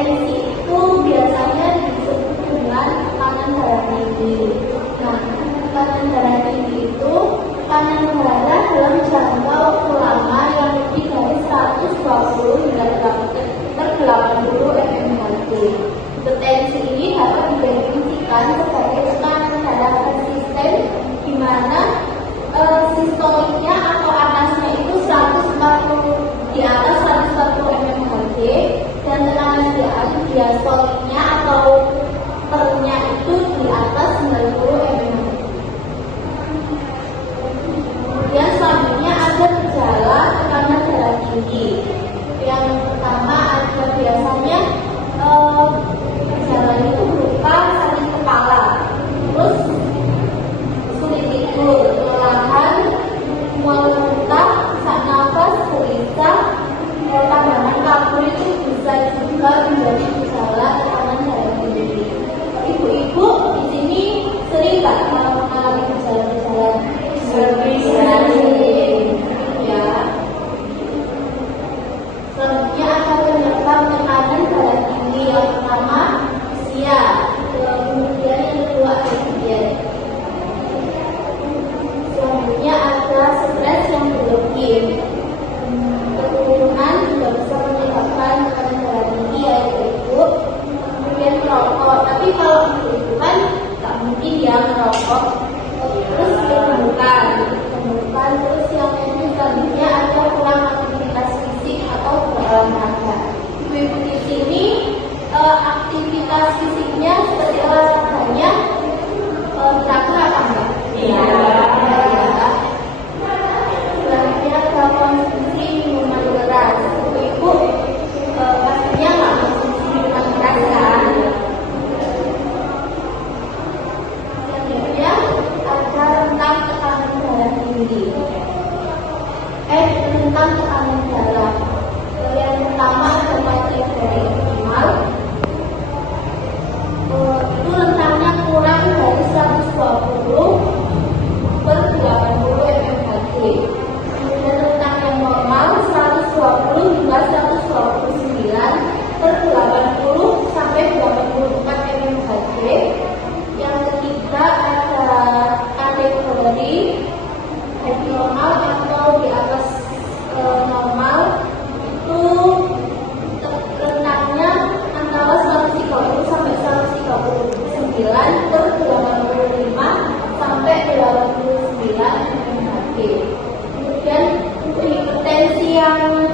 Hipertensi itu biasanya disebut dengan tekanan darah tinggi. Nah, tekanan darah tinggi itu tekanan darah dalam jangka waktu lama yang lebih dari 120 hingga 80 mmHg. Hipertensi ini dapat didefinisikan sebagai tekanan darah resisten di mana sistoliknya atau atasnya itu 140 di atas 140 mmHg dan tekanan diastoliknya atau pernya itu di atas 90 mmHg. Kemudian selanjutnya ada gejala tekanan darah tinggi. Yang pertama ada biasanya gejalanya itu berupa sakit kepala, terus sulit tidur, kelelahan, mual muntah, sesak nafas, gelisah, pandangan kabur itu bisa juga menjadi gejala tekanan darah tinggi. Ibu-ibu di sini sering nggak mengalami gejala-gejala ya? Selanjutnya ada penyebab tekanan darah tinggi. Yang pertama usia, kemudian yang kedua diabetes. Selanjutnya ada stres yang berlebih. Keturunan juga bisa menyebabkan tekanan darah tinggi yaitu ibu. Kemudian merokok, tapi kalau ibu kan nggak mungkin ya merokok. Terus kegemukan, terus yang selanjutnya ada kurang aktivitas fisik atau berolahraga. Ibu-ibu di sini aktivitas fisiknya seperti olahraganya teratur apa enggak? Iya. Selanjutnya ada konsumsi minuman keras. Ibu pastinya nggak konsumsi minuman keras kan? Selanjutnya ada rentang tekanan darah tinggi. Tentang tekanan darah. Yang pertama adalah kategori optimal. Itu rentangnya kurang dari 120 per 80 mmHg. Kemudian rentang yang normal 120 hingga 129 per 80 sampai 84 mmHg. Yang ketiga ada kategori abnormal atau di atas normal, itu rentangnya antara 130 sampai 139 per 85 sampai 89 mmHg. Kemudian untuk hipertensi yang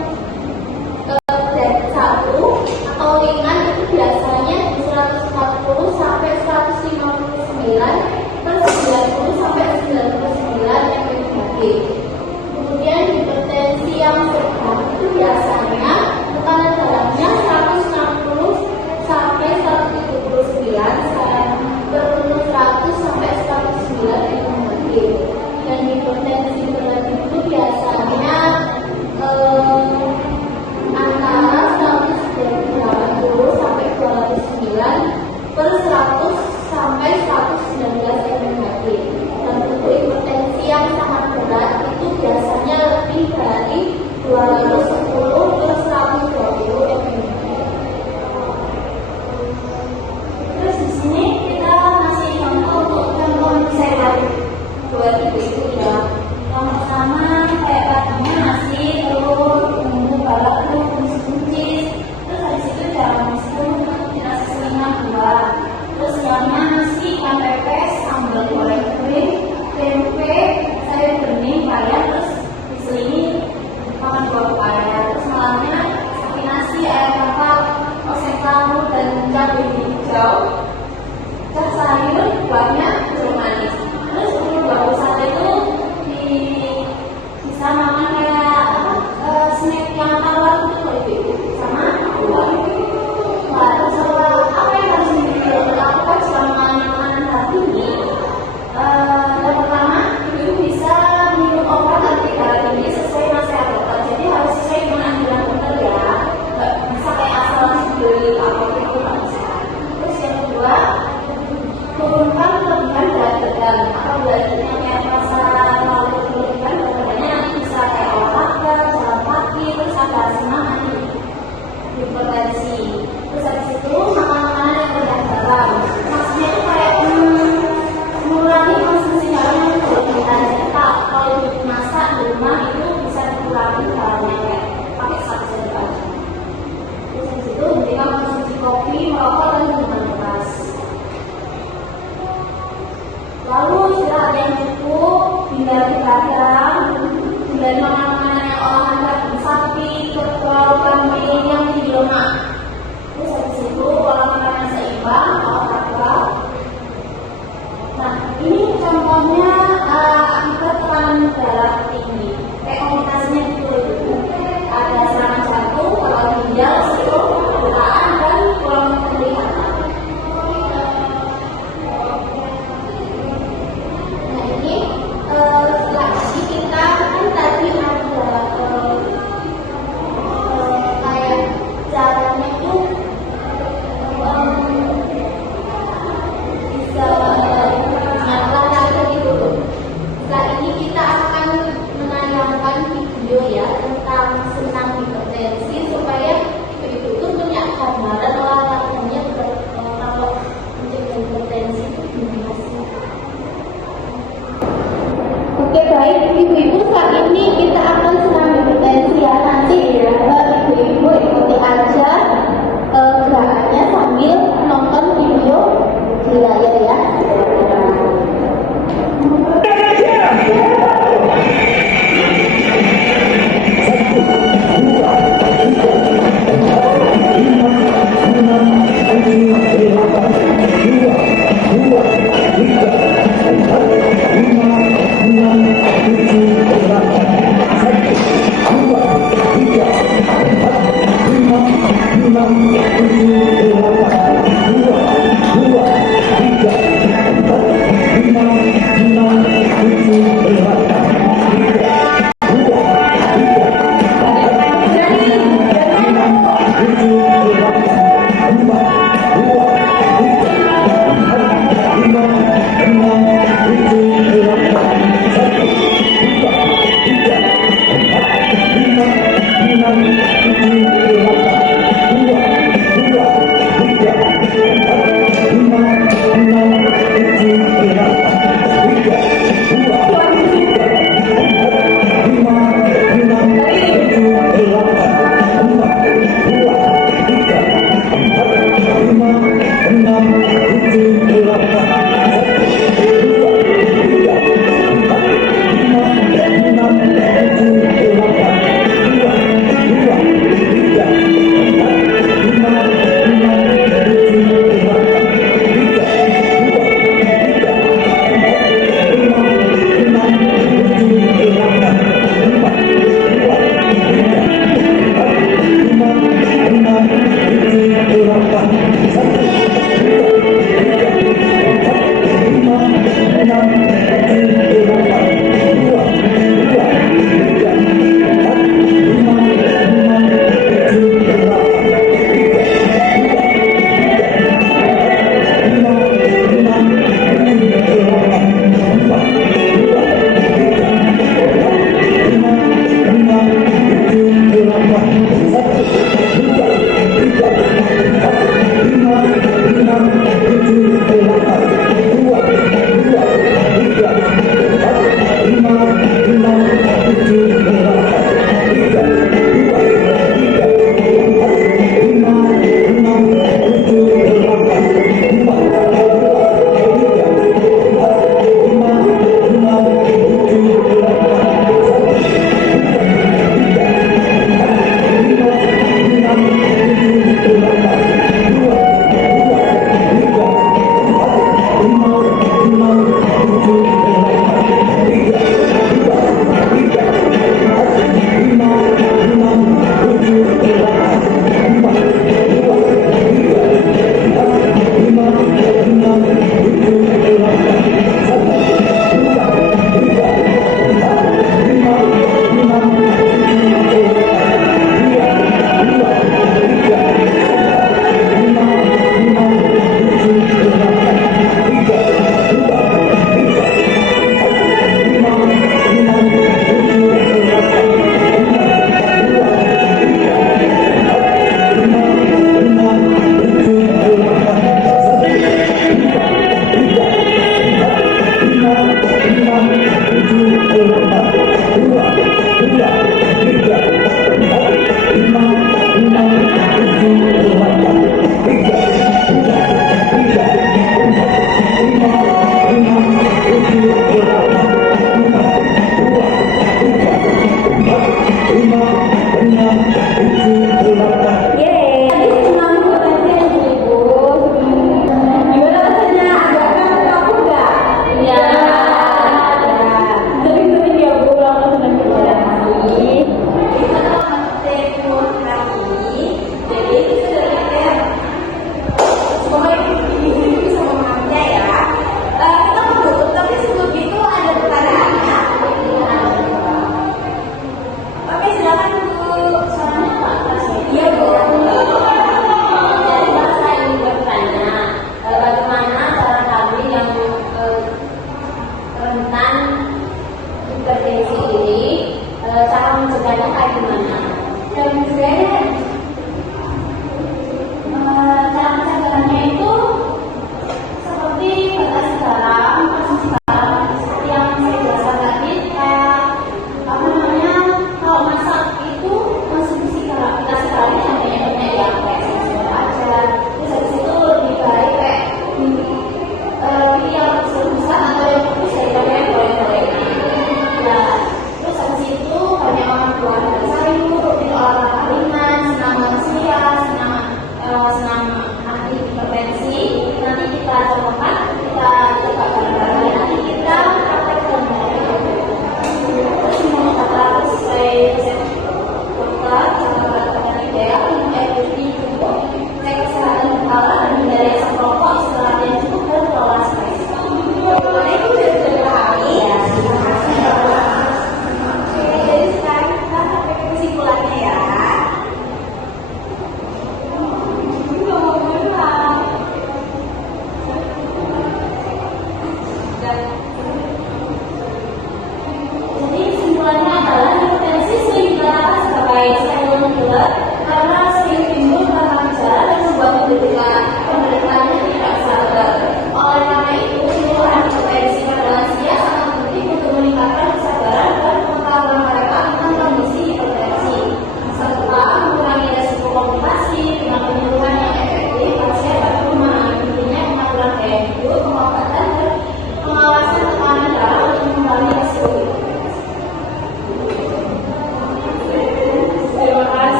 grade 1 atau ringan itu biasanya di 140 sampai 159 per 90 sampai 99 mmHg. Kemudian hipertensi yang sedang itu biasanya tekanan darahnya 160 sampai 139 per 100 sampai 109 mmHg. Dan hipertensi berat itu biasanya antara 180 sampai 209 per 100 sampai 119 mmHg. Dan untuk hipertensi yang sangat berat itu biasanya lebih dari 210 per 120 mmHg. Terus di sini kita masih contoh untuk contoh sehat buat ibu-ibu ya. Yang pertama kayak tadinya nasi, telur, bumbu balap, kuncis. Terus habis itu dalam nasi selingan 2. Terus siangnya nasi, ikan pepes, sambal goreng kering, tempe, sayur bening, bayam, terus diselingi makan buah pepaya. Terus malamnya sapi nasi, ayam kakak, oseng tahu dan cabai hijau. Cah sayur buahnya